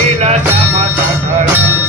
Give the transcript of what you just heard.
Sila sama sakara